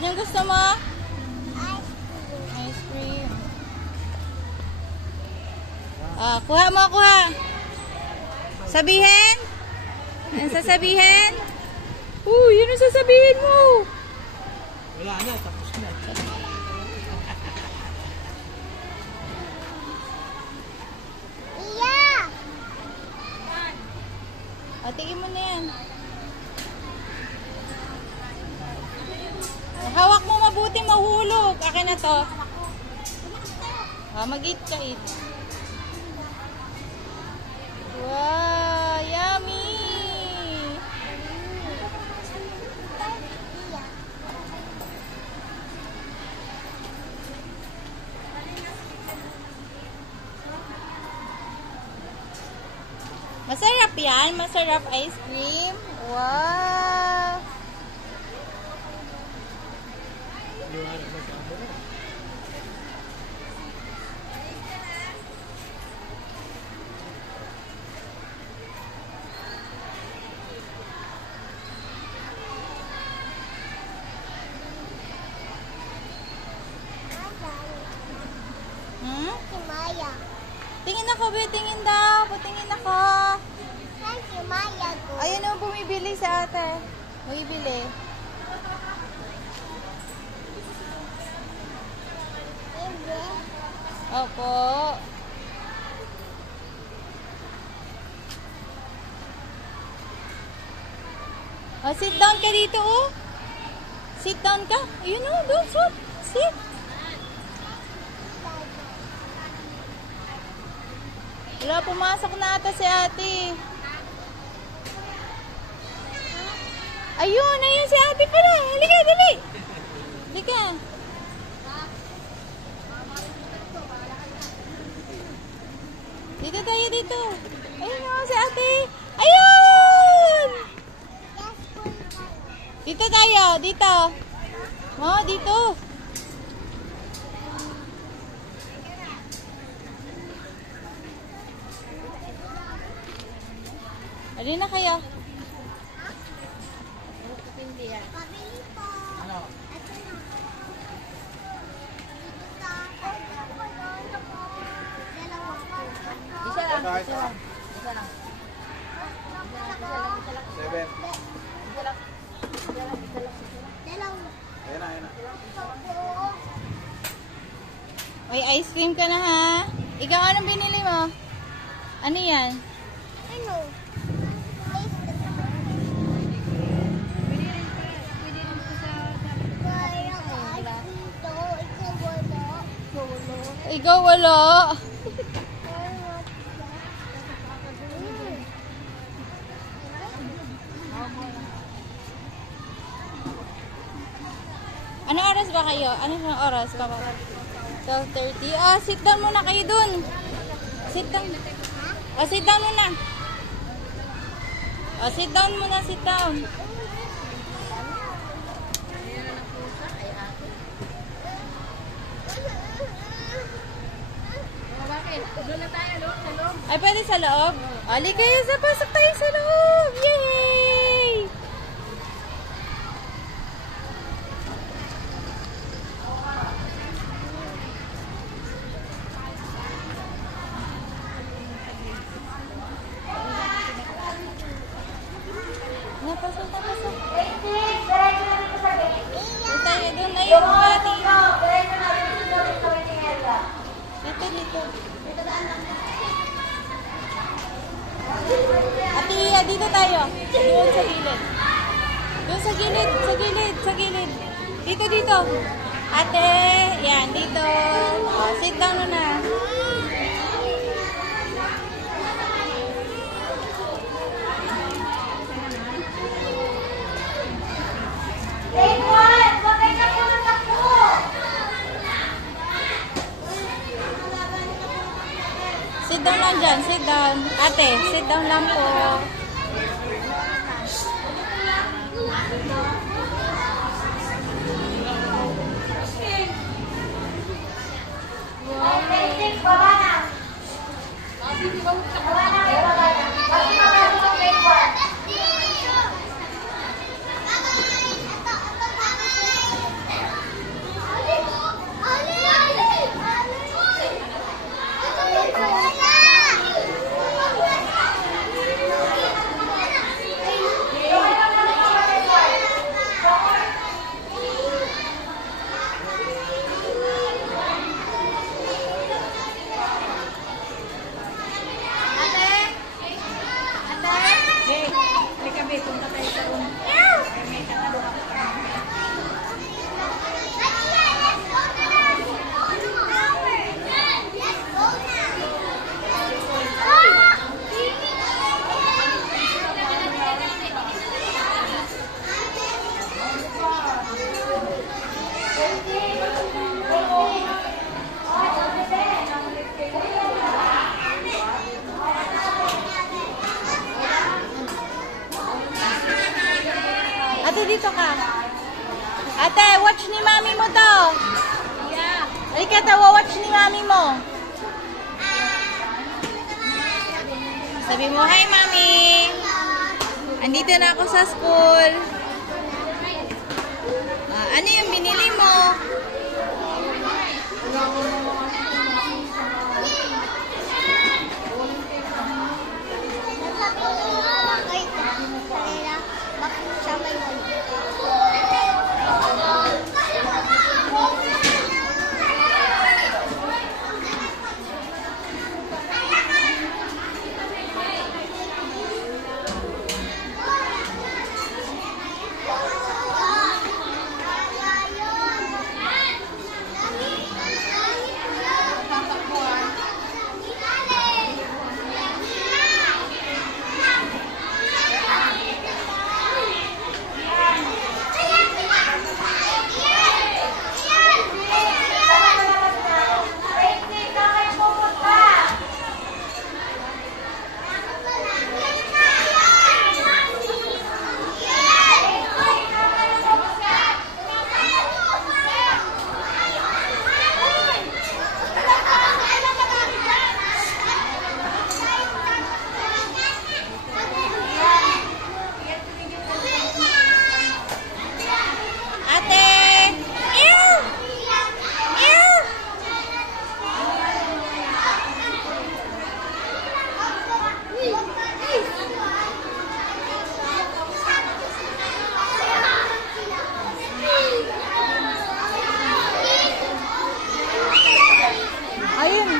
Anong gusto mo? Ice cream. Kuha mo, kuha. Sabihin? Ano sasabihin? Yun ang sasabihin mo. Wala na, tapos na. Tingin mo na yan. Hawak mo mabuti, mahulog. Akin na to. Mag-eat ka, eat. Wow, yummy! Masarap yan. Masarap ice cream. Wow! Maya. Tingin ako, be. Tingin daw. Patingin ako. Si Maya ko. Ayun o, bumibili sa ate. Bumibili. Opo. Sit down ka dito, oh. Sit down ka. Ayun o, doon, sit. Wala, pumasok na ata si ate. Ayun si ate pala. Halika, dali. Halika. Dito tayo, dito. Ayun si ate. Ayun! Dito tayo, dito. Dito. Alin na kayo? Pabili po. Ano? Isa lang. Isa lang. 7. Ayan na. May ice cream ka na, ha? Ikaw, anong binili mo? Ano yan? Ano? Ikaw wala. Anong oras ba kayo? Anong oras ba? 12:30. Sit down muna kayo dun. Sit down. Sit down muna. Sit down muna, sit down. Ay, pwede sa loob? Ali kayo, pasok tayo sa loob! Yay! Napasok. Doon tayo, doon na yung ate. Dito. Ate Iya, dito tayo. Doon sa gilid. Doon sa gilid. Dito. Ate, yan, dito. Sit down na. Sit down lang dyan, sit down. Ate, sit down lang po. ka. Ate, watch ni mami mo to. Yeah. Halika, watch ni mami mo. Sabi mo, hi mami. Andito na ako sa school. Ano yung binili mo? Ayun.